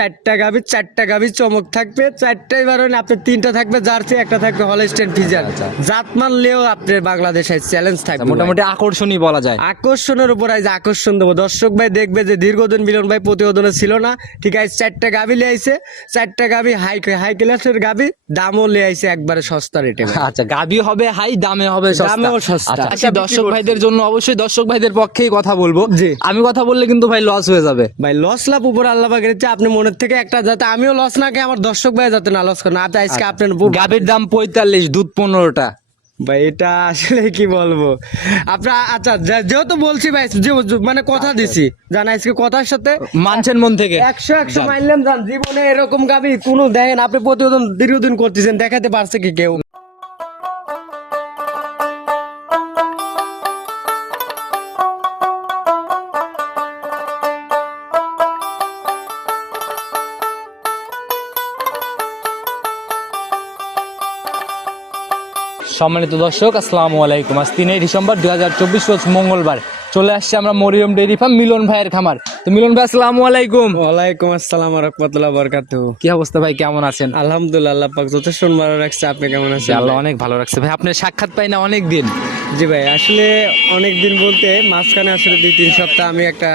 চারটা গাভি চারটা গাভি চমক থাকবে। চারটাই বারণ আপনার তিনটা থাকবে জার্সি একটা থাকবে হলস্টেন ফিজার আচ্ছা। জাত মানলেও আপনার বাংলাদেশে চ্যালেঞ্জ থাকবে মোটামুটি আকর্ষণীয় বলা যায়। আকর্ষণের উপর আজ আকর্ষণ দেবো। দর্শক ভাই দেখবে যে দীর্ঘদিন মিলন ভাই প্রতিবেদনে ছিল না। ঠিক আছে চারটা গাভি লিয়ে আইছে। চারটা গাভি হাই হাই ক্লাসের গাভি দামও লিয়ে আইছে একবারে সস্তা রেটে আচ্ছা গাবি হবে হাই দামে হবে সস্তা। দামেও সস্তা। আচ্ছা, আচ্ছা, দর্শক ভাইদের জন্য অবশ্যই দর্শক ভাইদের পক্ষেই কথা বলব। আমি কথা বললে কিন্তু ভাই লস হয়ে যাবে। ভাই লস লাভ উপর আল্লাহ বাগের চেয়ে আপনি মনের থেকে একটা যাতে আমিও লস না খাই আমার দর্শক ভাই যাতে না লস করে না। আজকে আপনার উপর- গাবির দাম পঁয়তাল্লিশ দুধ পনেরোটা। ভাই এটা আসলে কি বলব? আপনার আচ্ছা যেহেতু বলছি ভাই মানে কথা দিছি। জানা আজকে কথার সাথে মানছেন মন থেকে? একশো একশো মাইলাম জান। জীবনে এরকম গাবি কোনো দেখেন আপনি প্রতিবেদন দীর্ঘদিন করতেছেন দেখাতে পারছে কি কেউ? সম্মানিত দর্শক আসসালামু আলাইকুম। আজ তিনই ডিসেম্বর দুই হাজার চব্বিশ রোজ মঙ্গলবার। চলে আসছে আমরা মরিয়ম ডেইরি ফার্ম মিলন ভাইয়ের খামার। তো মিলন ভাই আসসালামু আলাইকুম। ওয়ালাইকুম আসসালাম রহমতুল্লাহ বরকাত কি অবস্থা ভাই কেমন আছেন? আলহামদুলিল্লাহ আল্লাহ পাক যথেষ্ট ভালো রাখছে। আপনি কেমন আছেন আল্লাহ অনেক ভালো রাখছে ভাই। আপনার সাক্ষাৎ পাই না অনেক দিন জি ভাই আসলে অনেক দিন বলতে মাঝখানে আসলে দুই তিন সপ্তাহ আমি একটা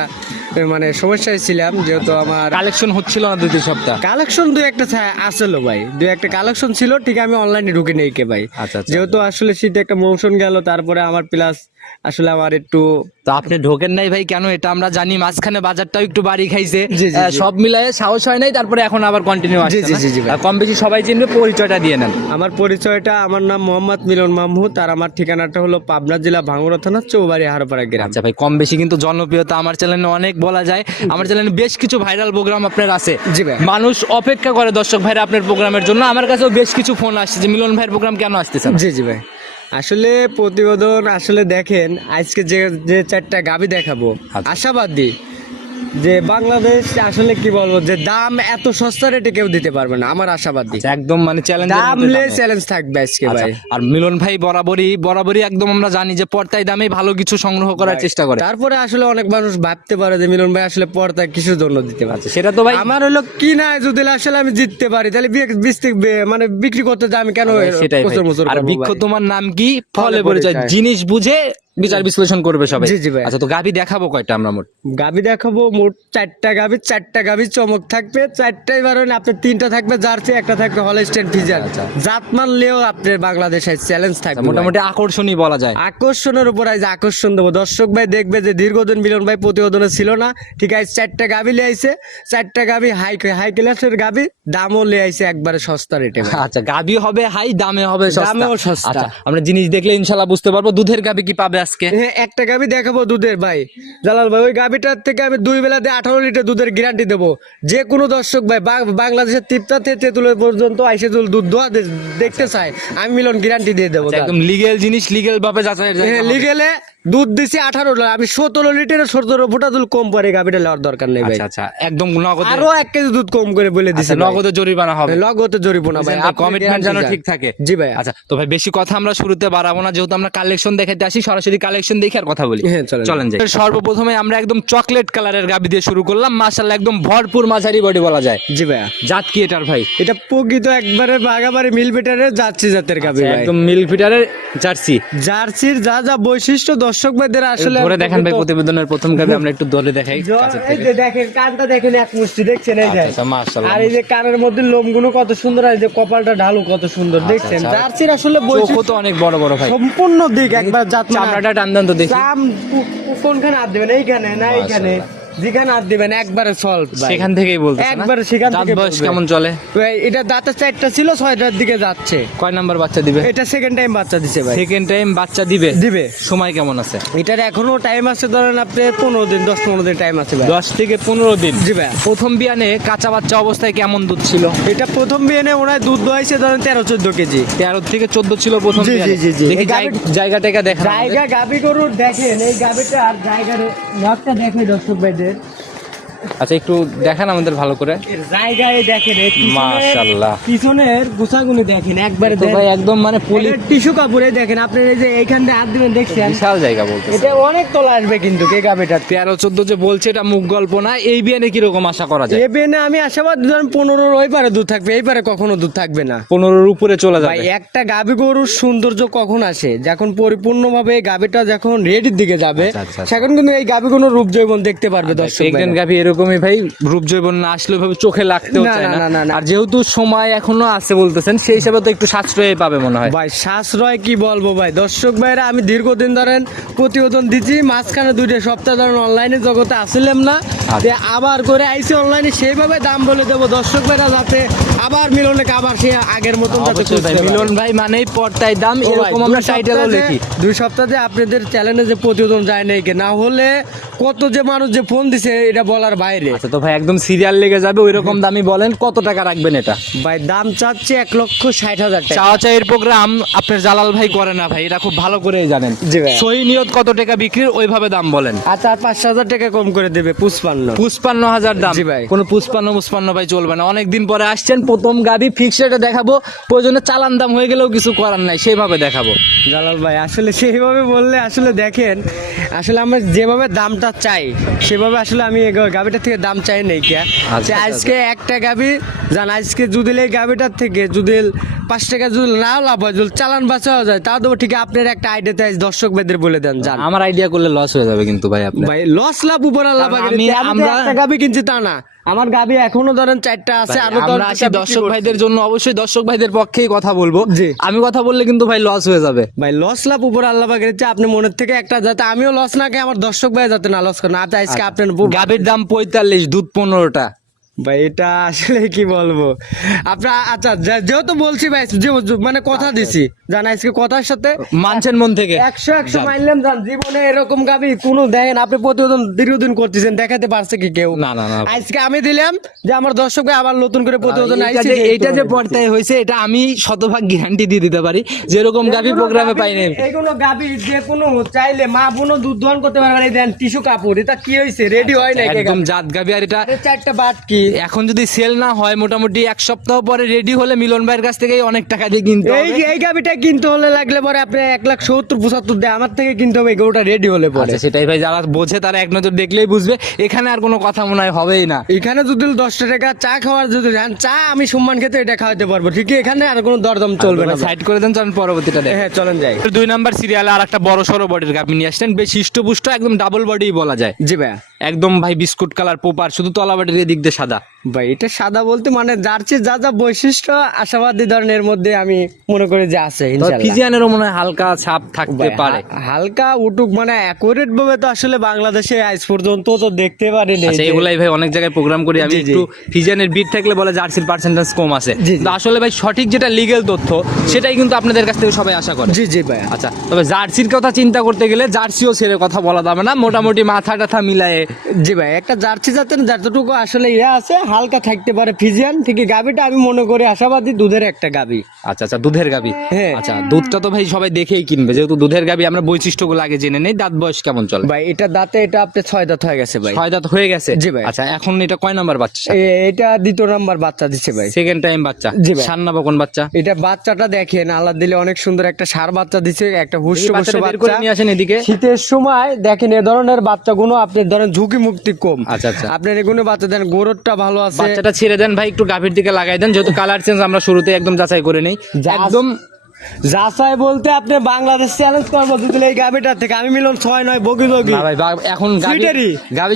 মানে সমস্যায় ছিলাম যেহেতু আমার কালেকশন হচ্ছিল না দুই তিন সপ্তাহ? কালেকশন দুই একটা আসলো ভাই। দুই একটা কালেকশন ছিল ঠিক আমি অনলাইনে ঢুকে নেই কে ভাই। আচ্ছা আচ্ছা। যেহেতু আসলে শীতে একটা মৌসুম গেল তারপরে আমার প্লাস আসলে আমার একটু তো আপনি ঢোকেন নাই ভাই কেন এটা আমরা জানি মাঝখানে বাজারটাও একটু বাড়ি খাইছে। সব মিলায়ে সাহস হয় নাই তারপরে এখন আবার কন্টিনিউ আসছে জি, জি, জি, কম বেশি সবাই চিনবে পরিচয়টা দিয়ে নেন। আমার পরিচয়টা আমার নাম মোহাম্মদ মিলন মাহমুদ আর আমার ঠিকানাটা হলো পাবনা জেলা ভাঙ্গুড়া থানা চৌবাড়ি হারপাড়া গ্রাম। আচ্ছা ভাই কম বেশি কিন্তু জনপ্রিয়তা আমার চ্যানেলে অনেক বলা যায়। আমার চ্যানেলে বেশ কিছু ভাইরাল প্রোগ্রাম আপনার আছে। জি ভাই। মানুষ অপেক্ষা করে দর্শক ভাইরা আপনার প্রোগ্রামের জন্য। আমার কাছেও বেশ কিছু ফোন আসছে যে মিলন ভাইয়ের প্রোগ্রাম কেন আসতেছে? জি জি ভাই। আসলে প্রতিবেদন আসলে দেখেন আজকে যে যে চারটা গাবি দেখাবো আচ্ছা। আশাবাদী যে বাংলাদেশ আসলে কি বলব যে দাম এত সস্তা রেটে কেউ দিতে পারবে না আমার আশাবাদী। আচ্ছা, একদম মানে চ্যালেঞ্জ দাম লে চ্যালেঞ্জ থাকবে আজকে ভাই। আর মিলন ভাই বরাবরই বরাবরই একদম আমরা জানি যে পর্তায় দামে ভালো কিছু সংগ্রহ করার চেষ্টা করে। তারপরে আসলে অনেক মানুষ ভাবতে পারে যে মিলন ভাই আসলে পর্দা কিসের জন্য দিতে পারছে সেটা তো ভাই আমার হলো কি না যদি আসলে আমি জিততে পারি তাহলে মানে বিক্রি করতে যাই আমি কেন সেটাই আর বৃক্ষ তোমার নাম কি? ফলে পরিচয়। জিনিস বুঝে বিচার বিশ্লেষণ করবে সবাই। জি, জি ভাই। আচ্ছা তো গাবি দেখাবো কয়টা আমরা মোট? গাবি দেখাবো মোট চারটা গাবি চারটা গাবি চমক থাকবে। চারটাই বারণ আপনার তিনটা থাকবে জার্সি একটা থাকবে হলস্টেন ফিজার আচ্ছা। জাত মানলেও আপনার বাংলাদেশে চ্যালেঞ্জ থাকবে মোটামুটি আকর্ষণীয় বলা যায়। আকর্ষণের উপর আজ আকর্ষণ দেবো। দর্শক ভাই দেখবে যে দীর্ঘদিন মিলন ভাই প্রতিবেদনে ছিল না। ঠিক আছে চারটা গাবি লিয়ে আইছে। চারটা গাবি হাই হাই ক্লাসের গাবি দামও লিয়ে আইছে একবারে সস্তা রেটে আচ্ছা গাবি হবে হাই দামে হবে সস্তা। দামেও সস্তা। আচ্ছা আমরা জিনিস দেখলে ইনশাল্লাহ বুঝতে পারব। দুধের গাবি কি পাবে আজকে? হ্যাঁ একটা গাবি দেখাবো দুধের ভাই। জালাল ভাই ওই গাবিটার থেকে আমি দুই বেলা দিয়ে আঠারো লিটার দুধের গ্যারান্টি দেবো। যে কোনো দর্শক ভাই বাংলাদেশের তিপ্তা থেকে পর্যন্ত আইসে দুধ দুধ দোয়া দেখতে চায়। আমি মিলন গ্যারান্টি দিয়ে দেবো আচ্ছা, একদম লিগেল জিনিস লিগেল ভাবে যাচাই লিগেলে দুধ দিছি আঠারো লিটার। আমি সতেরো লিটারের সতেরো ফুটা দুধ কম পরে গাবিটা নেওয়ার দরকার নেই ভাই। আচ্ছা আচ্ছা একদম নগদ আরও এক কেজি দুধ কম করে বলে দিছি আচ্ছা, নগদে জরিমানা হবে। নগদে জরিমানা ভাই। কমিটমেন্ট যেন ঠিক থাকে। জি ভাই আচ্ছা তো ভাই বেশি কথা আমরা শুরুতে বাড়াবো না যেহেতু আমরা কালেকশন দেখাতে আসি সরাসরি কালেকশন দেখে আর কথা বলি। হ্যাঁ, চলেন। যাই। সর্বপ্রথমে আমরা একদম চকলেট কালারের গাবি দিয়ে শুরু করলাম। মাশাআল্লাহ একদম ভরপুর মাঝারি বডি বলা যায়। জি ভাইয়া। জাত কি এটার ভাই? এটা প্রকৃত একবারে বাগাবাড়ি মিল বেটারে যাচ্ছি জাতের গাবি ভাই। একদম মিল্ক ফিটারের জার্সি। জার্সির যা যা বৈশিষ্ট্য দর্শক ভাইদের আসলে ধরে দেখেন ভাই প্রতিবেদনের প্রথম গাবি আমরা একটু ধরে দেখাই এই যে দেখেন কানটা দেখেন এক মুষ্টি দেখছেন এই যে? আচ্ছা মাশাআল্লাহ আর এই যে কানের মধ্যে লোমগুলো কত সুন্দর আর এই যে কপালটা ঢালু কত সুন্দর দেখছেন? আচ্ছা। জার্সির আসলে বৈশিষ্ট্য তো অনেক বড় বড় ভাই। সম্পূর্ণ দিক একবার জাত মানে- চামড়াটা টান দেন তো দেখি। কোনখানে হাত দেবেন? এইখানে না এইখানে? যেখানে হাত দিবেন একবারে সলভ সেখান থেকেই বলতে একবারে সেখান থেকে বয়স কেমন চলে? এটা দাঁতের চারটা ছিল ছয়টার দিকে যাচ্ছে। কয় নাম্বার বাচ্চা দিবে? এটা সেকেন্ড টাইম বাচ্চা দিছে ভাই। সেকেন্ড টাইম বাচ্চা দিবে? দিবে। সময় কেমন আছে? এটার এখনও টাইম আছে ধরেন আপনি পনেরো দিন দশ পনেরো দিন টাইম আছে ভাই। দশ থেকে পনেরো দিন? জি ভাই। প্রথম বিয়ানে কাঁচা বাচ্চা অবস্থায় কেমন দুধ ছিল? এটা প্রথম বিয়ে ওনার দুধ দোয়াইছে ধরেন তেরো চোদ্দ কেজি। তেরো থেকে চোদ্দ ছিল প্রথম জি, জি, জি, জায়গা- টায়গা দেখা জায়গা গাবি গরুর দেখেন এই গাবিটা আর জায়গার দেখে দর্শক ভাইদের আচ্ছা একটু দেখান আমাদের ভালো করে। জায়গায় দেখেন মাশাআল্লাহ। পিছনের গুছাগুনি দেখেন একবারে তো ভাই একদম মানে পলি টিস্যু কাপড়ে দেখেন আপনি এই যে এইখান দিয়ে হাত দিবেন দেখছেন? বিশাল জায়গা বলতে এটা অনেক তোলা আসবে কিন্তু কে গাবিটা তেরো চোদ্দ যে বলছে এটা মুখ গল্প না এই বিয়ানে কীরকম আশা করা যায়? এ বেনে আমি আশাবাদ ধরেন পনেরোর ওই পারে দুধ থাকবে এই পারে কখনো দুধ থাকবে না। পনেরোর উপরে চলে ভাই একটা গাবি গরুর সৌন্দর্য কখন আসে? যখন পরিপূর্ণভাবে এই গাবিটা যখন রেডির দিকে যাবে আচ্ছা, আচ্ছা, আচ্ছা। সেখন কিন্তু এই গাবি কোনো রূপ জৈবন দেখতে পারবে দর্শক প্রেগনেন্ট ভাইরা। এরকমই ভাই রূপ জৈবন না আসলে ভাবে চোখে লাগতেও না, চায়। আর যেহেতু সময় এখনও আছে বলতেছেন সেই হিসাবে তো একটু সাশ্রয় পাবে মনে হয় ভাই সাশ্রয় কি বলব ভাই দর্শক ভাইরা আমি দীর্ঘদিন ধরেন প্রতিবেদন দিচ্ছি মাঝখানে দুইটা সপ্তাহ ধরেন অনলাইনে জগতে আসছিলাম না আচ্ছা। আবার করে আইসি অনলাইনে সেইভাবে দাম বলে দেবো দর্শক ভাইরা যাতে আবার মিলনে আবার সে আগের মতন। মিলন ভাই মানেই পর্দায় দাম এরকম আমরা দুই টাইটেলও লিখি দুই সপ্তাহে আপনাদের চ্যানেলে যে প্রতিবেদন যায় নাই কে না হলে কত যে মানুষ যে ফোন দিছে এটা বলার বাইরে। আচ্ছা তো ভাই একদম সিরিয়াল লেগে যাবে ওই রকম দামি বলেন কত টাকা রাখবেন এটা? ভাই দাম চাচ্ছে এক লক্ষ ষাট হাজার টাকা। চাওয়া চাইয়ের প্রোগ্রাম আপনার জালাল ভাই করে না ভাই এটা খুব ভালো করেই জানেন। জি ভাই। সহি নিয়ত কত টাকা বিক্রির ওইভাবে দাম বলেন। আর চার পাঁচশো হাজার টাকা কম করে দেবে পুষ্পান্ন। পুষ্পান্ন হাজার দাম। জি ভাই। কোনো পুষ্পান্ন মুষ্পান্ন ভাই চলবে না। অনেক দিন পরে আসছেন প্রথম গাড়ি ফিক্স রেটে দেখাবো। প্রয়োজনে চালান দাম হয়ে গেলেও কিছু করার নাই সেইভাবে দেখাবো। জালাল ভাই আসলে সেইভাবে বললে আসলে দেখেন আসলে আমরা যেভাবে দামটা চাই সেভাবে আসলে আমি এই থেকে দাম চাই নেই কে আচ্ছা, যে আজকে একটা গাভী জান আজকে যদি এই গাবিটার থেকে যদি পাঁচ টাকা যদি নাও লাভ হয় যদি চালান বাঁচাও যায় তাও তো ঠিক আপনার একটা আইডিয়াতে দর্শক বেদের বলে দেন জান। আমার আইডিয়া করলে লস হয়ে যাবে কিন্তু ভাই আপনি ভাই লস লাভ উপর আমি- তো আমরা- গাবি কিনছি তা না। আমার গাবি এখনও ধরেন চারটা আছে আমি আরও আমরা আসি দর্শক ভাইদের জন্য। অবশ্যই দর্শক ভাইদের পক্ষেই কথা বলব। যে আমি কথা বললে কিন্তু ভাই লস হয়ে যাবে। ভাই লস লাভ উপর আল্লাহ পাকের ইচ্ছা আপনি মনের থেকে একটা যাতে আমিও লস না কে আমার দর্শক ভাই যাতে না লস করে। না আচ্ছা আজকে আপনার গাবির দাম পঁয়তাল্লিশ দুধ পনেরোটা। ভাই এটা আসলে কি বলব? আপনার আচ্ছা যেহেতু বলছি ভাই মানে কথা দিছি জানা আজকে কথার সাথে। মানছেন মন থেকে। একশো একশো মাইলাম জান জীবনে এরকম গাবি কোনো দেখেন আপনি প্রতিবেদন দীর্ঘদিন করতেছেন দেখাতে পারছে কি কেউ? না, না, না। আজকে আমি দিলাম যে আমার দর্শক ভাই আবার নতুন করে প্রতিবেদন আইছে যে- যে এইটা যে পর্দায় হয়েছে এটা আমি শতভাগ গ্যারান্টি দিয়ে দিতে পারি। যেরকম গাভী এগুলো প্রোগ্রামে পাইনি। এগুলো গাবি যে কোনো চাইলে মা বোনও দুধ দোয়ান করতে পারবে। এই দেন টিস্যু কাপড় এটা কি হয়েছে? রেডি হয় না একদম জাত গাভী আর এটা চারটা বাট কি এখন যদি সেল না হয় মোটামুটি এক সপ্তাহ পরে রেডি হলে মিলন ভাইয়ের কাছ থেকে অনেক টাকা দিয়ে কিনতে এই হবে। এই গাবিটা কিনতে হলে লাগলে পরে আপনি এক লাখ সত্তর পঁচাত্তর দেয় আমার থেকে কিনতে হবে গরুটা রেডি হলে পরে। আচ্ছা সেটাই ভাই যারা বোঝে তারা এক নজর দেখলেই বুঝবে। এখানে আর কোনো কথা মনে হয় হবেই না। এখানে যদি দশটা টাকা চা খাওয়ার যদি যান চা আমি সম্মান খেতে এটা খাওয়াতে পারব। ঠিক? এখানে আর কোনো দরদাম চলবে না সাইড করে দেন চলেন পরবর্তীটা দেখ। হ্যাঁ চলেন যাই। দুই নাম্বার সিরিয়ালে আর একটা বড় সড়ো বডির গাভী নিয়ে আসছেন। বেশ হৃষ্টপুষ্ট একদম ডাবল বডি বলা যায়। জি ভাইয়া। একদম ভাই বিস্কুট কালার পোপার শুধু তলা বাটির দিক দিয়ে সাদা। ভাই এটা সাদা বলতে মানে জার্সির যা যা বৈশিষ্ট্য আশাবাদী ধরনের মধ্যে আমি মনে করি যে আছে ফিজিয়ানেরও মনে হয় হালকা ছাপ থাকতে পারে। হালকা উটুক মানে অ্যাকুরেট ভাবে তো আসলে বাংলাদেশে আজ পর্যন্ত তো দেখতে পারিনি আচ্ছা এগুলাই ভাই অনেক জায়গায় প্রোগ্রাম করি আমি। একটু ফিজিয়ানের বিট থাকলে বলে জার্সির পার্সেন্টেজ কম আছে। তো আসলে ভাই সঠিক যেটা লিগেল তথ্য সেটাই কিন্তু আপনাদের কাছ থেকে সবাই আশা করে। জি জি ভাইয়া। আচ্ছা তবে জার্সির কথা চিন্তা করতে গেলে জার্সিও ছেড়ে কথা বলা যাবে না মোটামুটি মাথা টাথা মিলায়ে। জি ভাই একটা জার্সি জাতের যতটুকু আসলে ইয়ে আছে হালকা থাকতে পারে ফিজিয়ান ঠিকই গাবিটা আমি মনে করি আশাবাদী দুধের একটা গাবি আচ্ছা আচ্ছা দুধের গাবি হ্যাঁ। আচ্ছা দুধটা তো ভাই সবাই দেখেই কিনবে। যেহেতু দুধের গাবি আমরা বৈশিষ্ট্যগুলো আগে জেনে নেই দাঁত বয়স কেমন চলে? ভাই এটা দাঁতে এটা আপনি ছয় দাঁত হয়ে গেছে ভাই। ছয় দাঁত হয়ে গেছে? জি ভাই। আচ্ছা এখন এটা কয় নাম্বার বাচ্চা? এটা দ্বিতীয় নাম্বার বাচ্চা দিচ্ছে ভাই। সেকেন্ড টাইম বাচ্চা? জি ভাই। সান্না বকন বাচ্চা? এটা বাচ্চাটা দেখেন আল্লাহ দিলে অনেক সুন্দর একটা সার বাচ্চা দিচ্ছে একটা হুষ্ট এই বাচ্চাটা বের করে নিয়ে আসেন এদিকে। শীতের সময় দেখেন এ ধরনের বাচ্চাগুলো আপনি ধরেন ঝুঁকি মুক্তি কম। আচ্ছা, আচ্ছা। আপনার এগুলো বাচ্চা দেন গোরতটা ভালো আছে। বাচ্চাটা ছেড়ে দেন ভাই একটু গাভীর দিকে লাগাই দেন যেহেতু কালার চেঞ্জ আমরা শুরুতে একদম যাচাই করে নেই। একদম যাচাই বলতে আপনি বাংলাদেশ চ্যালেঞ্জ করব যদি এই থেকে। আমি মিলন ছয় নয় বগি বগি। ভাই এখন।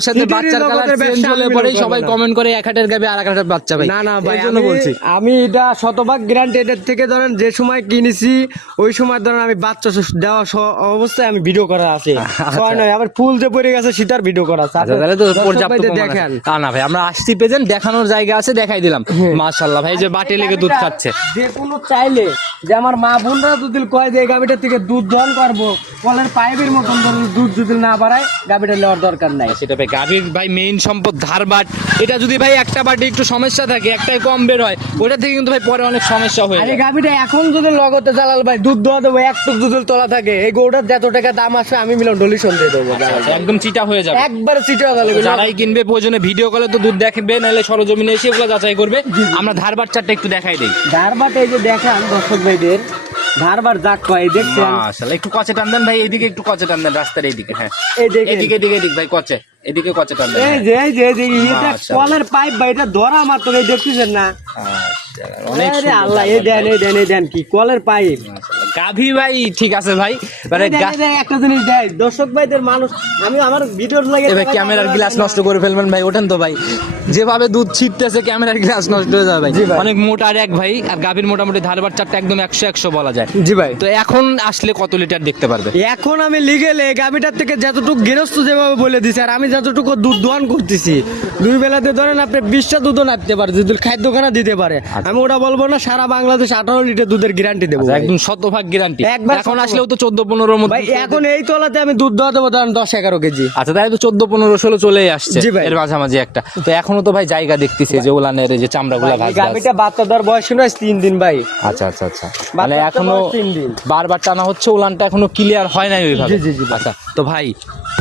সাথে বাচ্চার কালার চেঞ্জ হলে পরেই সবাই কমেন্ট করে এক হাটের আর এক হাটের বাচ্চা ভাই। না না ভাই জন্য বলছি। আমি এটা শতভাগ গ্যারান্টি এটার থেকে ধরেন যে সময় কিনেছি ওই সময় ধরেন আমি বাচ্চা দেওয়া অবস্থায় আমি ভিডিও করা আছে। ছয় নয় আবার ফুল যে পড়ে গেছে সেটার ভিডিও করা আছে। আচ্ছা, তাহলে তো পর্যাপ্ত। দেখেন। তা না ভাই আমরা আসছি পেজেন্ট দেখানোর জায়গা আছে দেখাই দিলাম। মাশাল্লাহ ভাই যে বাটি লেগে দুধ খাচ্ছে। যে কোনো চাইলে যে আমার মা বোনরা যদি কয় যে গাভিটার থেকে দুধ দহন করব কলের পাইপের মতন দুধ যদি না বাড়ায় গাভিটা নেওয়ার দরকার নাই। সেটা ভাই গাভীর ভাই মেইন সম্পদ ধার বাট এটা যদি ভাই একটা বাটে একটু সমস্যা থাকে একটাই কম বের হয় ওটা থেকে কিন্তু ভাই পরে অনেক সমস্যা হয়ে আর গাভিটা এখন যদি লগতে জালাল ভাই দুধ দোয়া দেবো এক টুক দুধের তোলা থাকে এই গরুটার যত টাকা দাম আসবে আমি মিলন ডলিশন দিয়ে দেবো একদম চিটা হয়ে যাবে। একবার সিটে গেল যারাই কিনবে প্রয়োজনে ভিডিও কলে তো দুধ দেখবে নাহলে সরজমিনে এসে ওগুলো যাচাই করবে। আমরা ধার বাচ্চাটা একটু দেখাই দিই। ধারবাট এই যে দেখান দর্শক ভাইদের ধারবার যাক কয় দেখছেন? মাশাআল্লাহ একটু কচে টান দেন ভাই এইদিকে একটু কচে টান দেন রাস্তার এইদিকে হ্যাঁ। এই এদিকে এদিকে এদিক ভাই কচে। এদিকে এই যে এই যে এই এটা কলের পাইপ ভাই এটা ধরা মাত্র এই দেখতেছেন না? অনেক আল্লাহ এই দেন এই দেন এই দেন কি কলের পাইপ। গাভী ভাই ঠিক আছে ভাই মানে একটা জিনিস দেয়। দর্শক ভাইদের মানুষ আমি আমার ভিডিওর লাগে ক্যামেরার গ্লাস নষ্ট করে ফেলবেন ভাই ওঠেন তো ভাই। যেভাবে দুধ ছিটতেছে ক্যামেরার গ্লাস নষ্ট হয়ে যাবে ভাই। অনেক মোটা আর এক ভাই আর গাভীর মোটামুটি ধারবার চারটা একদম একশো একশো বলা যায়। জি ভাই। তো এখন আসলে কত লিটার দেখতে পারবে? এখন আমি লিগেলে গাভিটার থেকে যতটুকু গৃহস্থ যেভাবে বলে দিছে আর আমি যতটুকু দুধ দোয়ান করতেছি দুই বেলাতে ধরেন আপনি বিশটা দুধও নাপতে পারে যদি খাদ্যখানা দিতে পারে। আমি ওটা বলব না সারা বাংলাদেশ আঠারো লিটার দুধের গ্যারান্টি দেবো আচ্ছা, একদম শতভাগ গ্যারান্টি একবার এখন আসলেও তো চোদ্দ পনেরোর মধ্যে এখন এই তলাতে আমি দুধ দেওয়া দেবো ধরেন দশ এগারো কেজি। আচ্ছা তাই তো চোদ্দ পনেরো ষোলো চলেই আসছে জি ভাই। এর মাঝামাঝি একটা। তো এখনও তো ভাই জায়গা দেখতেছে যে ওলানের যে চামড়াগুলা গাভিটা বাচ্চা দেওয়ার বয়স আজ তিন দিন ভাই। আচ্ছা আচ্ছা আচ্ছা। মানে এখনও তিন দিন। বারবার টানা হচ্ছে উলানটা এখনও ক্লিয়ার হয় নাই ওইভাবে। আচ্ছা তো ভাই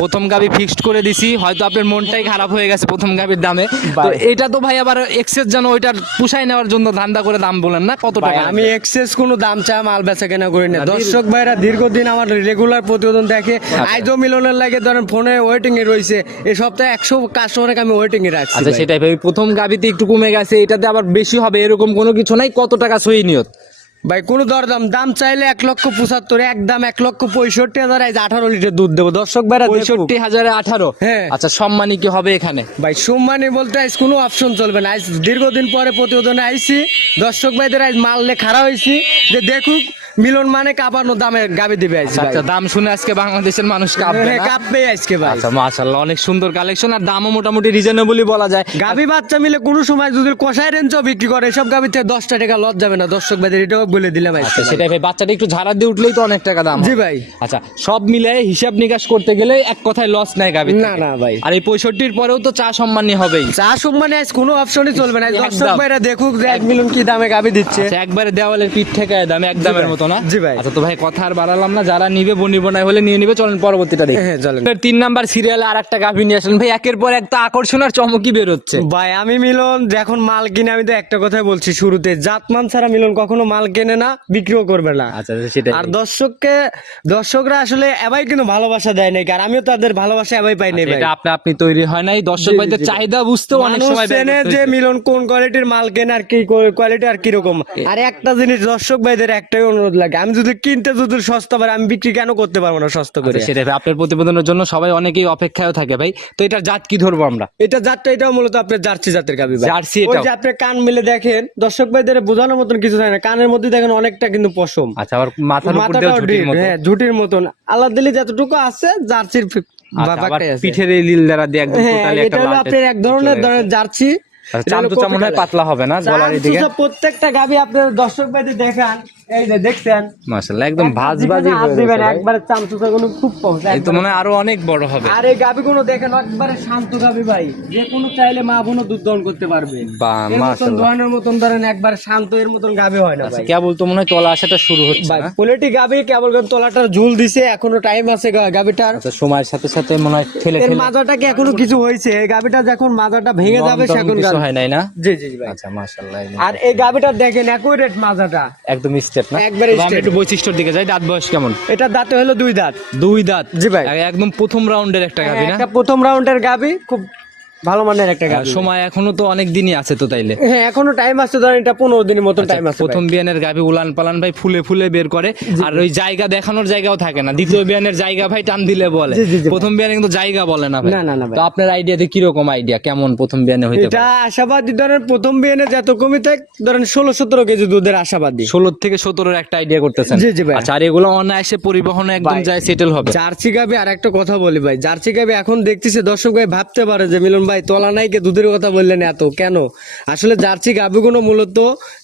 প্রথম গাবি ফিক্সড করে দিছি হয়তো আপনার মনটাই খারাপ হয়ে গেছে প্রথম গাবির দামে। তো এটা তো ভাই আবার এক্সেস যেন ওইটার পুষাই নেওয়ার জন্য ধান্দা করে দাম বলেন না কত টাকা? আমি এক্সেস কোনো দাম চা মাল বেচা কেনা করি না। দর্শক ভাইরা দীর্ঘদিন আমার রেগুলার প্রতিবেদন দেখে আচ্ছা। আইজো মিলনের লাগে ধরেন ফোনে ওয়েটিং এ রয়েছে। এই সপ্তাহে একশো কাস্টমারকে আমি ওয়েটিং এ রাখছি আচ্ছা সেটাই ভাই প্রথম গাবিতে একটু কমে গেছে এটাতে আবার বেশি হবে এরকম কোনো কিছু নাই কত টাকা সই নিয়ত? ভাই কোনো দরদাম। দাম চাইলে এক লক্ষ পঁচাত্তর একদম এক লক্ষ পঁয়ষট্টি হাজার আজ আঠারো লিটার দুধ দেবো। দর্শক ভাইরা। পঁয়ষট্টি হাজারে আঠারো। হ্যাঁ। আচ্ছা সম্মানী কি হবে এখানে? ভাই সম্মানী বলতে আজ কোনো অপশন চলবে না। আজ দীর্ঘদিন পরে প্রতিবেদনে আইসি। দর্শক ভাইদের আজ মাল নিয়ে খারাপ হয়েছি যে দেখুক মিলন মানে কাঁপানো দামে গাবি দিবে আচ্ছা দাম শুনে আজকে বাংলাদেশের মানুষ কাঁপবে হ্যাঁ, কাঁপবে আজকে ভাই। আচ্ছা মাশাআল্লাহ অনেক সুন্দর কালেকশন আর দামও মোটামুটি রিজনেবলই বলা যায়। গাভী বাচ্চা মিলে কোনো সময় যদি কষাই রেঞ্জও বিক্রি করে এসব গাভীতে দশটা টাকা লস যাবে না। দর্শক ভাইদের এটাও বলে দিলাম আচ্ছা ভাই। সেটাই ভাই বাচ্চাটা একটু ঝাড়া দিয়ে উঠলেই তো অনেক টাকা দাম জি ভাই। আচ্ছা সব মিলে হিসাব নিকাশ করতে গেলে এক কথায় লস নাই গাবি না না ভাই। আর এই পঁয়ষট্টির পরেও তো চা সম্মানী হবেই। চা সম্মানে আজ কোনো অপশনই চলবে না। দর্শক ভাইরা দেখুক যে এক মিলন কি দামে গাভী দিচ্ছে। আচ্ছা, একবারে দেওয়ালের পিঠ থেকে দাম এক দামের ভাই। না? জি ভাই। আচ্ছা তো ভাই কথা আর বাড়ালাম না। যারা নিবে হলে নিয়ে নিবে। চলেন পরবর্তীটা দেখি। হ্যাঁ চলেন। তিন নাম্বার সিরিয়ালে আর একটা গাভী নিয়ে আসলেন। ভাই একের পর এক তো আকর্ষণ আর ভাই আমি মিলন যখন মাল কিনে আমি তো একটা কথাই বলছি শুরুতে। জাতমান ছাড়া মিলন কখনো মাল কেনে না বিক্রিও করবে না। আচ্ছা সেটাই। আর দর্শককে দর্শকরা আসলে এবাই কিন্তু ভালোবাসা দেয় নাই আর আমিও তাদের ভালোবাসা এবাই পাই নাই ভাই। এটা আপনি আপনি তৈরি হয় নাই। দর্শক ভাইদের চাহিদা বুঝতেও অনেক সময় চেনে যে মিলন কোন কোয়ালিটির মাল কেনে আর কি কোয়ালিটি আর কীরকম। আর একটা জিনিস দর্শক ভাইদের একটাই অনুরোধ লাগে। আমি যদি কিনতে যদি সস্তা পারে আমি বিক্রি কেন করতে পারব না সস্তা করে? আচ্ছা, সেটাই ভাই। আপনার প্রতিবেদনের জন্য সবাই অনেকেই অপেক্ষায় থাকে ভাই। তো এটা জাত কি ধরবো আমরা? এটা জাতটা এটাও মূলত আপনার জার্সি জাতের গাবি ভাই। জার্সি এটাও? যে আপনি কান মিলে দেখেন দর্শক ভাইদের বোঝানোর মতন কিছু থাকে না। কানের মধ্যে দেখেন অনেকটা কিন্তু পশম। আচ্ছা আবার মাথার উপর দিয়ে মাথাটাও ডিপ হ্যাঁ ঝুটির মতন। আল্লাহ দিলে যতটুকু আছে জার্সির আছে। পিঠের এই লীল দ্বারা দিয়ে একদম হ্যাঁ টোটালি একটা এটা আপনার এক ধরনের জার্সি। আচ্ছা, এটা মনে হয় পাতলা হবে না গলার এদিকে? প্রত্যেকটা গাবি আপনার দর্শক ভাইদের দেখান। এই যে দেখছেন মাশাআল্লাহ একদম ভাজ ভাজি হাত দিবেন একবারে চামচুচা গুলো খুব কম এই তো মনে হয় আরও অনেক বড় হবে। আর এই গাবি গুলো দেখেন একবারে শান্ত গাবি ভাই। যে কোনো চাইলে মা বোনও দুধ দহন করতে পারবে। বাহ, মাশাআল্লাহ। দোয়ানোর মতন ধরেন একবার শান্ত এর মতন গাবি হয় না আচ্ছা ভাই। কেবল তো মনে হয় তলা আসাটা শুরু হচ্ছে ভাই পোলেটি গাবি কেবল তলাটার ঝুল দিছে এখনও টাইম আছে গা- গাবিটার আচ্ছা সময়ের সাথে সাথে মনে হয় ঠেলে ঠেলে। মাজাটা কি এখনও কিছু হয়েছে? এই গাবিটা যখন মাজাটা ভেঙে যাবে সেখন গাবি- হয় নাই না? জি জি ভাই। আচ্ছা মাশাআল্লাহ আর এই গাবিটা দেখেন অ্যাকুরেট মাজাটা। একদম স্টেট না? একবারে আমরা একটু বৈশিষ্ট্যর দিকে যাই। দাঁত বয়স কেমন? এটা দাঁতে হলো দুই দাঁত। দুই দাঁত। জি ভাই। একদম প্রথম রাউন্ডের একটা গাবি না? একটা প্রথম রাউন্ডের গাবি খুব ভালো মানের একটা গাবি সময় এখনও তো অনেক দিনই আছে তো তাইলে। হ্যাঁ এখনও টাইম আছে ধরেন এটা পনেরো দিনের মতন টাইম আছে আচ্ছা, প্রথম বিয়ানের গাভি উলান পালান ভাই ফুলে ফুলে বের করে আর ওই জায়গা দেখানোর জায়গাও থাকে না। দ্বিতীয় বিয়ানের জায়গা ভাই টান দিলে বলে। প্রথম বিয়ানে কিন্তু জায়গা বলে না ভাই। না, না, না তো আপনার আইডিয়াতে কীরকম আইডিয়া কেমন প্রথম বিয়ানে হইতে এটা আশাবাদী ধরেন প্রথম বিয়ানে যত কমই থাক ধরেন ষোলো সতেরো কেজি দুধের আশাবাদী। ষোলো থেকে সতেরোর একটা আইডিয়া করতেছেন? জি, জি ভাই। আচ্ছা আর এগুলো অনায়াসে পরিবহনে একদম যায় সেটেল হবে। জার্সি গাবি আর একটা কথা বলি ভাই। জার্সি গাবি এখন দেখতেছে দর্শক ভাই ভাবতে পারে যে মিলন ভাই, তলা নাই কে দুধের কথা বললেন এত, কেন? আসলে জার্সি গাভিগুলো মূলত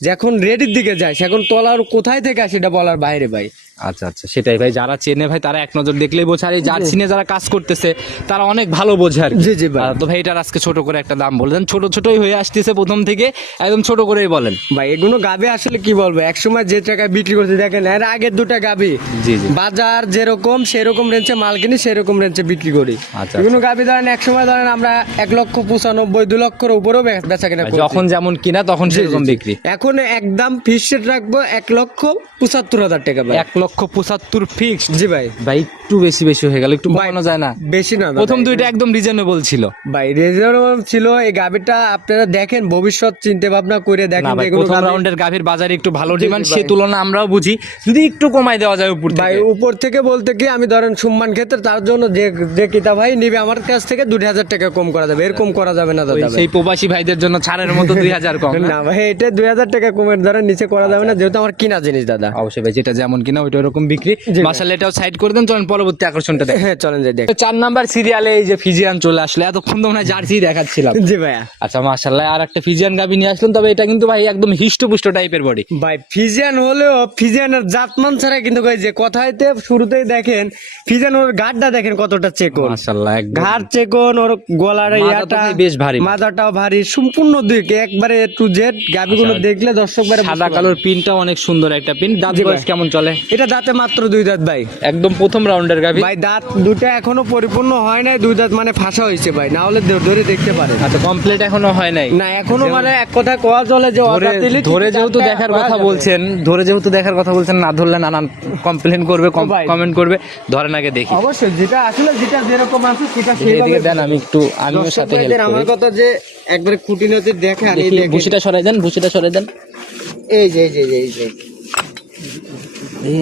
যখন রেডির দিকে যায় সেখন তলার কোথায় থেকে আসে এটা বলার বাইরে ভাই। আচ্ছা আচ্ছা সেটাই ভাই যারা চেনে ভাই তারা এক নজর দেখলেই বোঝে। আর এই জার্সি নিয়ে যারা কাজ করতেছে তারা অনেক ভালো বোঝে আর জি, জি ভাই। তো ভাই এটার আজকে ছোট করে একটা দাম বলে দেন। ছোট ছোটই হয়ে আসতেছে প্রথম থেকে একদম ছোট করেই বলেন। ভাই এগুলো গাভি আসলে কি বলব? এক সময় যে টাকায় বিক্রি করতে দেখেন এর আগের দুটা গাভি। জি, জি। বাজার যেরকম সেরকম রেঞ্জে মাল কিনি সেরকম রেঞ্জে বিক্রি করি। আচ্ছা, এগুলো গাভি ধরেন এক সময় ধরেন আমরা এক লক্ষ পঁচানব্বই দু লক্ষের উপরেও বেচা কিনা। যখন যেমন কিনা তখন সেরকম বিক্রি। এখন একদম ফিক্স রেট রাখব এক লক্ষ পঁচাত্তর হাজার টাকা ভাই। এক লক্ষ পঁচাত্তর ফিক্সড জি ভাই। ভাই একটু বেশি বেশি হয়ে গেল একটু কমানো যায় না। বেশি না প্রথম দুইটা একদম রিজনেবল ছিল। ভাই রিজনেবল ছিল এই গাভিটা আপনারা দেখেন ভবিষ্যৎ চিন্তা ভাবনা করে দেখেন প্রথম রাউন্ডের গাভীর বাজারে একটু ভালো ডিমান্ড সে তুলনা আমরাও বুঝি। যদি একটু কমাই দেওয়া যায় উপর ভাই উপর থেকে বলতে কি আমি ধরেন সম্মান ক্ষেত্রে তার জন্য যে যে কিতা ভাই নিবে আমার কাছ থেকে দুই হাজার টাকা কম করা যাবে। এরকম করা যাবে না দাদা সেই প্রবাসী ভাইদের জন্য ছাড়ের মতো দুই হাজার কম না? না ভাই এটা দুই হাজার টাকা কমের ধরেন নিচে করা যাবে না যেহেতু আমার কিনা জিনিস দাদা। অবশ্যই ভাই যেটা যেমন কিনা ওইটা ওরকম বিক্রি। জি মাসাল এটাও সাইড করে দেন চলেন পরবর্তী আকর্ষণটা দেখ হ্যাঁ চলেন যাই দেখ। চার নাম্বার সিরিয়ালে এই যে ফিজিয়ান চলে আসলে এতক্ষণ তো জার্সি দেখাচ্ছিলাম। জি ভাইয়া। আচ্ছা মাসাল্লাহ আর একটা ফিজিয়ান গাবি নিয়ে আসলেন তবে এটা কিন্তু ভাই একদম হিষ্টপুষ্ট টাইপের বডি ভাই ফিজিয়ান হলেও ফিজিয়ানের জাতমান ছাড়া কিন্তু কই যে কথাইতে শুরুতেই দেখেন ফিজিয়ান ওর গাডটা দেখেন কতটা চেকন। মাসাল্লাহ ঘাড় চেকন ওর গলার ইয়াটা বেশ ভারী। মাথাটাও ভারী সম্পূর্ণ দিকে একবারে টু জেড গাবিগুলো। দেখলে দর্শক সাদা কালোর পিনটা অনেক সুন্দর একটা পিন দাঁত কেমন চলে? এটা দাঁতে মাত্র দুই দাঁত ভাই। একদম প্রথম রাউন্ডের গাবি ভাই দাঁত দুটো এখনও পরিপূর্ণ হয় নাই দুই দাঁত মানে ফাঁসা হয়েছে ভাই। না হলে ধরে দেখতে পারে আচ্ছা কমপ্লিট এখনও হয় নাই। না এখনও মানে এক কথা কোয়া চলে যে ধরে অদাতিলি ধরে যেহেতু দেখার কথা বলছেন ধরে যেহেতু দেখার কথা বলছেন না ধরলে নানান কমপ্লেন করবে কমেন্ট করবে। ধরেন আগে দেখি। অবশ্যই যেটা আসলে যেটা যেরকম আছে সেটা এদিকে সেইভাবে দেন আমি একটু আমিও সাথে হেল্প আমার কথা যে একবারে খুঁটিনাটি দেখে আর এই দেখি, দেখেন। ভুসিটা সরাই দেন ভুসিটা সরাই দেন। এই যে এই যে এই যে। এই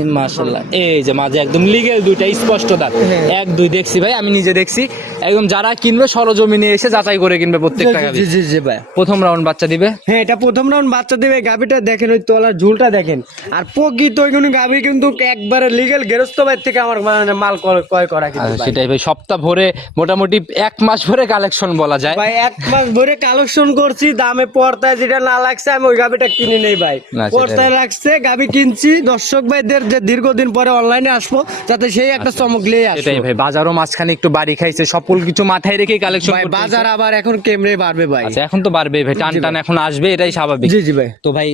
এই যে মাঝে একদম লিগেল দুইটা স্পষ্ট দাঁত। হ্যাঁ। এক দুই দেখছি ভাই আমি নিজে দেখছি। একদম যারা কিনবে সরজমিনে এসে যাচাই করে কিনবে প্রত্যেকটা গাভী জি জি জি ভাই। প্রথম রাউন্ড বাচ্চা দিবে? হ্যাঁ এটা প্রথম রাউন্ড বাচ্চা দেবে গাভিটা দেখেন ওই তলার ঝুলটা দেখেন। আর প্রকৃত গাভি কিন্তু একবারে লিগেল গেরস্ত বাইর থেকে আমার মানে মাল ক্রয়- করা কিন্তু আচ্ছা, সেটাই ভাই সপ্তাহ ভরে মোটামুটি এক মাস ভরে কালেকশন বলা যায়। ভাই এক মাস ভরে কালেকশন করছি দামে পর্দায় যেটা না লাগছে আমি ওই গাভিটা কিনে নেই ভাই। পর্দায় লাগছে গাভি কিনছি দর্শক ভাইদের যে দীর্ঘদিন পরে অনলাইনে আসব যাতে সেই একটা চমক লিয়ে আসব সেটাই ভাই বাজারও মাঝখানে একটু বাড়ি খাইছে সকল কিছু মাথায় রেখে কালেকশন ভাই বাজার আবার এখন কেমনে বাড়বে ভাই? আচ্ছা এখন তো বাড়বে ভাই টান টান এখন আসবে এটাই স্বাভাবিক। জি জি ভাই। তো ভাই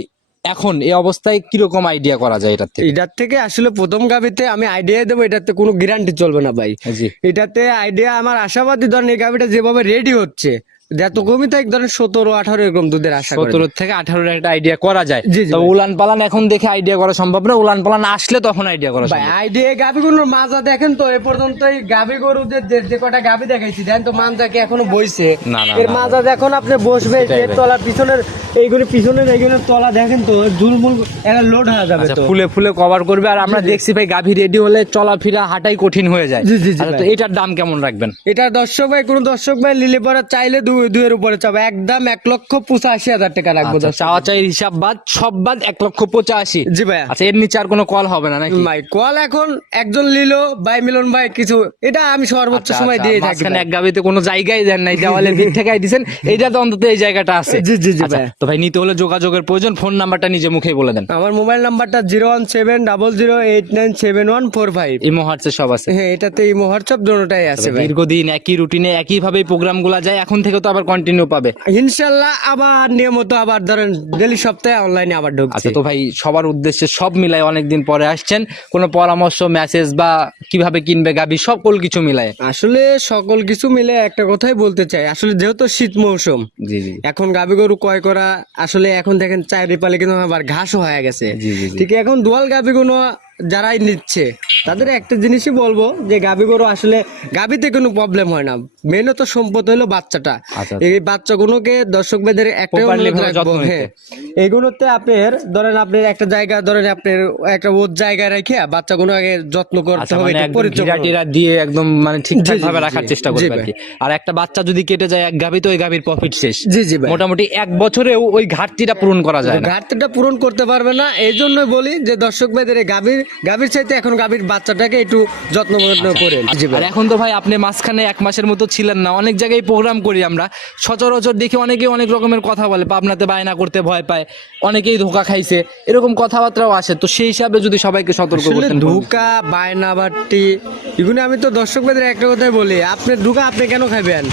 এখন এই অবস্থায় কীরকম আইডিয়া করা যায় এটার থেকে? এটার থেকে আসলে প্রথম গাভিতে আমি আইডিয়া দেবো এটাতে কোনো গ্যারান্টি চলবে না ভাই। জি। এটাতে আইডিয়া আমার আশাবাদী ধরেন এই গাভিটা যেভাবে রেডি হচ্ছে যত কমই থাক ধরেন সতেরো আঠারো এরকম দুধের আশা সতেরো থেকে আঠারোর একটা আইডিয়া করা যায়। জি, জি তবে উলান পালান এখন দেখে আইডিয়া করা সম্ভব না উলান পালান আসলে তখন আইডিয়া করা সম্ভব। আইডিয়া গাভিগুলোর মাজা দেখেন তো এ পর্যন্ত এই গাভি গরুদের যে যে কটা গাভি দেখাইছি দেখেন তো মানজা কি এখনও বইছে? না, না, এর মাজা যখন আপনি বসবে সেটাই তলা পিছনের এইগুলো পিছনের এইগুলোর তলা দেখেন তো ঝুলমুল একটা লোড হয়ে যাবে তো। ফুলে ফুলে কভার করবে আর আমরা দেখছি ভাই গাভী রেডি হলে চলাফেরা হাঁটাই কঠিন হয়ে যায়। জি, জি, জি, আচ্ছা। এটার দাম কেমন রাখবেন? এটা দর্শক ভাই কোন দর্শক ভাই লিলে পরে চাইলে দুই দুইয়ের উপরে চাবে একদম এক লক্ষ পঁচাশি হাজার টাকা রাখব আচ্ছা, চাওয়া চাই হিসাব বাদ সব বাদ এক লক্ষ পঁচাশি। জি ভাইয়া। আচ্ছা এর নিচে আর কোনো কল হবে না নাকি? ভাই কল এখন একজন ভাই মিলন ভাই কিছু এটা আমি সর্বোচ্চ আচ্ছা, সময় আচ্ছা, দিয়ে থাকি এক গাবিতে কোনো জায়গায় দেন নাই দেওয়ালে দিক থেকে দিছেন এইটা তো অন্তত এই জায়গাটা আছে। জি, জি, জি, ভাই। তো ভাই নিতে হলে যোগাযোগের প্রয়োজন ফোন নাম্বারটা নিজে মুখেই বলে দেন। আমার মোবাইল নাম্বারটা zero one seven double zero eight nine seven one four five. Imo WhatsApp সব আছে। হ্যাঁ এটাতে ইমো হোয়াটসঅ্যাপ দোনোটাই আছে ভাই। দীর্ঘদিন একই রুটিনে একই ভাবে প্রোগ্রামগুলা যায় এখন থেকে তো আবার কন্টিনিউ পাবে। ইনশাল্লাহ আবার নিয়মিত আবার ধরেন ডেলি সপ্তাহে অনলাইনে আবার ঢুকছে। আচ্ছা তো ভাই সবার উদ্দেশ্যে সব মিলাই অনেকদিন পরে আসছেন। কোনো পরামর্শ মেসেজ বা কীভাবে কিনবে গাবি সকল কিছু মিলায়। আসলে সকল কিছু মিলে একটা কথাই বলতে চাই। আসলে যেহেতু শীত মৌসুম জি জি। এখন গাবি গরু ক্রয় করা আসলে এখন দেখেন চারি পালে কিন্তু আবার ঘাসও হয়ে গেছে। জি, জি, জি। ঠিক এখন দোয়াল গাবি গুলো যারাই নিচ্ছে তাদের একটা জিনিসই বলব যে গাবি গরু আসলে গাবিতে কোনো প্রবলেম হয় না। মেনত সম্পদ হলো বাচ্চাটা। আচ্ছা, এই বাচ্চাগুলোকে দর্শক বেদের একটা রাখব, হ্যাঁ। এইগুলোতে আপনার ধরেন আপনার একটা জায়গা ধরেন আপনার একটা ওর জায়গায় রেখে বাচ্চাগুলো আগে যত্ন করতে আচ্ছা হবে মানে। টিরা দিয়ে একদম মানে ঠিকঠাক ভাবে রাখার চেষ্টা করবে আর কি। আর একটা বাচ্চা যদি কেটে যায় এক গাভি তো ওই গাভির প্রফিট শেষ। জি জি মোটামুটি এক বছরেও ওই ঘাটতিটা পূরণ করা যায় ঘাটতিটা পূরণ করতে পারবে না। এই জন্যই বলি যে দর্শক ভাইদের এই গাভীর গাভীর চাইতে এখন গাভীর বাচ্চাটাকে একটু যত্ন করেন জি আর এখন তো ভাই আপনি মাঝখানে এক মাসের মতো ছিলেন না অনেক জায়গায় প্রোগ্রাম করি আমরা। সচরাচর দেখি অনেকেই অনেক রকমের কথা বলে পাবনাতে বায়না করতে ভয় পায় অনেকেই ধোকা খাইছে এরকম কথাবার্তাও আসে। তো সেই হিসাবে যদি সবাইকে সতর্ক করতেন ধোকা বায়না বাট্টি এগুলো আমি তো দর্শকদের একটা কথাই বলি আপনি ধোকা আপনি কেন খাবেন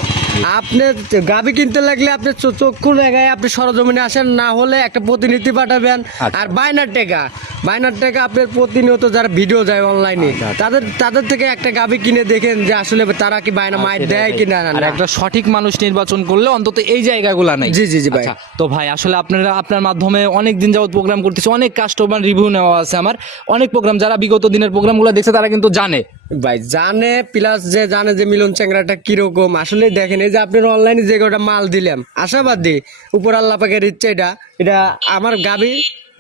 আপনি গাবি কিনতে লাগলে আপনি চক্ষু জায়গায় আপনি সরজমিনে আসেন না হলে একটা প্রতিনিধি পাঠাবেন। আচ্ছা। আর বায়নার টেকা বায়নার টেকা আপনার প্রতিনিয়ত যারা ভিডিও যায় অনলাইনে আচ্ছা, তাদের তাদের থেকে একটা গাবি কিনে দেখেন যে আসলে তারা কি বায়না মাইর দেয় কি না না। একটা সঠিক মানুষ নির্বাচন করলে অন্তত এই জায়গাগুলো নাই। জি, জি, জি, ভাই। আচ্ছা, তো ভাই আসলে আপনারা আপনার মাধ্যমে অনেক দিন যাবত প্রোগ্রাম করতেছে অনেক কাস্টমার রিভিউ নেওয়া আছে আমার। অনেক প্রোগ্রাম যারা বিগত দিনের প্রোগ্রামগুলো দেখছে তারা কিন্তু জানে। ভাই জানে প্লাস যে জানে যে মিলন চ্যাংরাটা কীরকম। আসলে দেখেন এই যে আপনার অনলাইনে যে কটা মাল দিলাম আশাবাদী। উপর আল্লাহ পাকের ইচ্ছে এটা। এটা আমার গাবি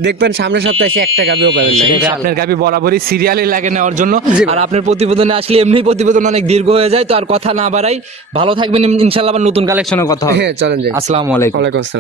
দেখবেন সামনের সপ্তাহে এসে একটা গাবিও পাবেন না আপনার গাবি বরাবরই সিরিয়ালে লাগে নেওয়ার জন্য। আর আপনার প্রতিবেদনে আসলে এমনি প্রতিবেদন অনেক দীর্ঘ হয়ে যায় তো আর কথা না বাড়াই। ভালো থাকবেন ইনশাল্লাহ আবার নতুন কালেকশনের কথা হবে। হ্যাঁ চলেন যাই। আসসালামু আলাইকুম। ওয়ালাইকুম আসসালাম।